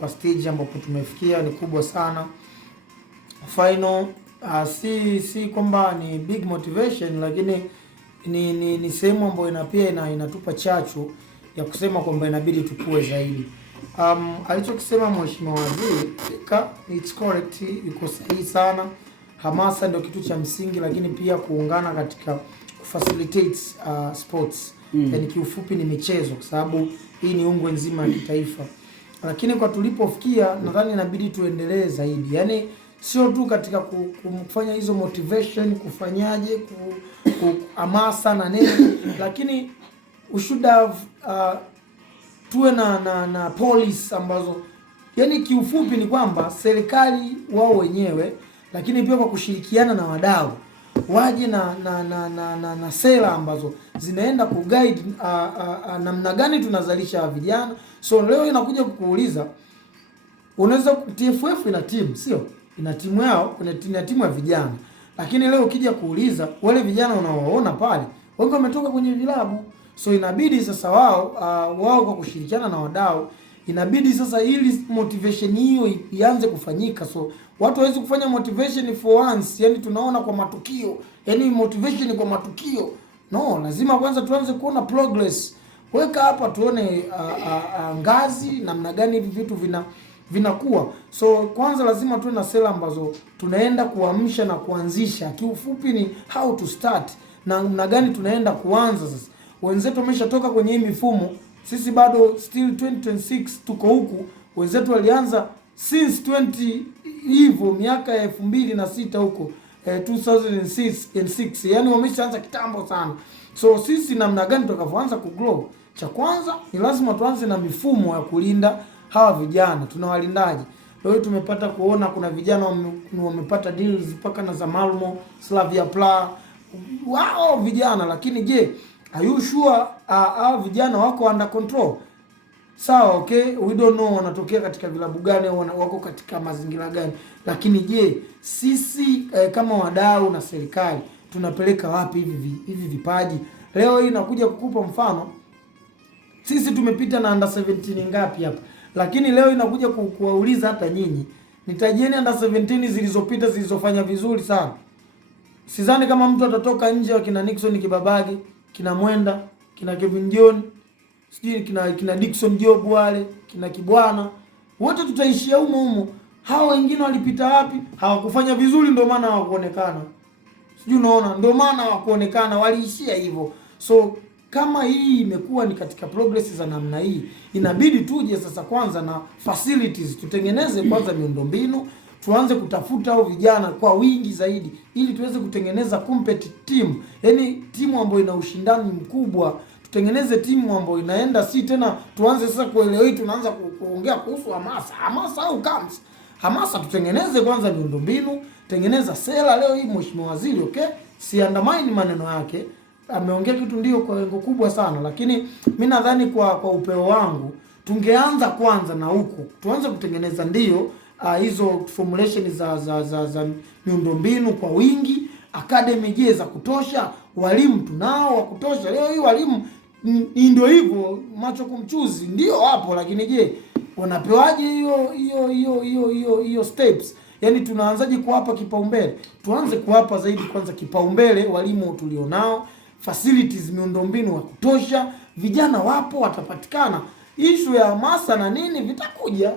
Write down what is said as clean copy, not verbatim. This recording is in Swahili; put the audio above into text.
Kwa stage ambapo tumefikia ni kubwa sana. Final si kwamba ni big motivation, lakini ni sehemu ambayo pia inatupa chachu ya kusema kwamba inabidi tukue zaidi. Alichokisema Mheshimiwa Waziri it's correct, iko sahihi sana. Hamasa ndio kitu cha msingi, lakini pia kuungana katika facilitate sports. Yani kiufupi ni michezo, kwa sababu hii ni ungwe nzima ya kitaifa. Lakini kwa tulipofikia nadhani inabidi tuendelee zaidi. Yaani sio tu katika kufanya hizo motivation, kufanyaje, hamasa na nini, lakini we should have tuwe na policy ambazo, yani kiufupi ni kwamba serikali wao wenyewe, lakini pia kwa kushirikiana na wadau waje na sera ambazo zinaenda kuguide namna gani tunazalisha vijana. So leo inakuja kukuuliza, unaweza TFF ina timu, sio? Ina timu yao, kuna timu ya vijana. Lakini leo ukija kuuliza wale vijana unaowaona pale, wengi wametoka kwenye vilabu. So inabidi sasa wao kwa kushirikiana na wadau, inabidi sasa ili motivation hiyo ianze kufanyika. So watu hawezi kufanya motivation for once, yani tunaona kwa matukio, yani motivation kwa matukio. No, lazima kwanza tuanze kuona progress. Weka hapa tuone ngazi namna gani hivi vitu vinakuwa. So kwanza lazima tuwe na sera ambazo tunaenda kuamsha na kuanzisha. Kiufupi ni how to start na namna gani tunaenda kuanza sasa. Wenzetu wameshatoka kwenye hii mifumo, sisi bado still 2026 tuko huku. Wenzetu walianza since 20 hivyo miaka ya 2006 huko 2006, yani wameshaanza kitambo sana. So sisi namna gani tutakavyoanza kugrow, cha kwanza ni lazima tuanze na mifumo ya kulinda hawa vijana. Tunawalindaje? Leo tumepata kuona kuna vijana wamepata deals mpaka na za Malmo, Slavia Praha. Wao vijana, lakini je, are you sure hao vijana wako under control? Sawa, okay, we don't know wanatokea katika vilabu gani au wako katika mazingira gani. Lakini je, sisi kama wadau na serikali tunapeleka wapi hivi vipaji? Leo hii nakuja kukupa mfano. Sisi tumepita na under 17 ngapi hapa? Lakini leo inakuja kuwauliza hata nyinyi, nitajieni under 17 zilizopita zilizofanya vizuri sana. Sidhani kama mtu atatoka nje wa kina Nixon Kibabage, kina Mwenda, kina Kevin John, sijui kina Dickson Job, wale kina Kibwana, wote tutaishia humo. Hao wengine walipita wapi? Hawakufanya vizuri, ndio maana hawakuonekana. Sijui unaona, ndio maana hawakuonekana, waliishia hivyo. So kama hii imekuwa ni katika progress za namna hii, inabidi tuje sasa kwanza na facilities, tutengeneze kwanza miundombinu, tuanze kutafuta hao vijana kwa wingi zaidi ili tuweze kutengeneza competitive team, yani timu ambayo ina ushindani mkubwa. Tutengeneze timu ambayo inaenda, si tena tuanze sasa kuelewa hii tunaanza kuongea kuhusu hamasa au comes. Hamasa tutengeneze kwanza miundombinu, tengeneza sera. Leo hii Mheshimiwa Waziri, okay, si undermine maneno yake, ameongea kitu ndio kwa lengo kubwa sana, lakini mimi nadhani kwa upeo wangu tungeanza kwanza na huko, tuanze kutengeneza ndio hizo formulation za miundombinu kwa wingi, academy je za kutosha, walimu tunao wa kutosha. Leo hii walimu ndio hivyo macho kumchuzi ndio hapo, lakini je wanapewaje hiyo steps? Yani tunaanzaje kuwapa kipaumbele? Tuanze kuwapa zaidi kwanza kipaumbele walimu tulionao, facilities, miundombinu wa kutosha, vijana wapo watapatikana. Issue ya hamasa na nini vitakuja.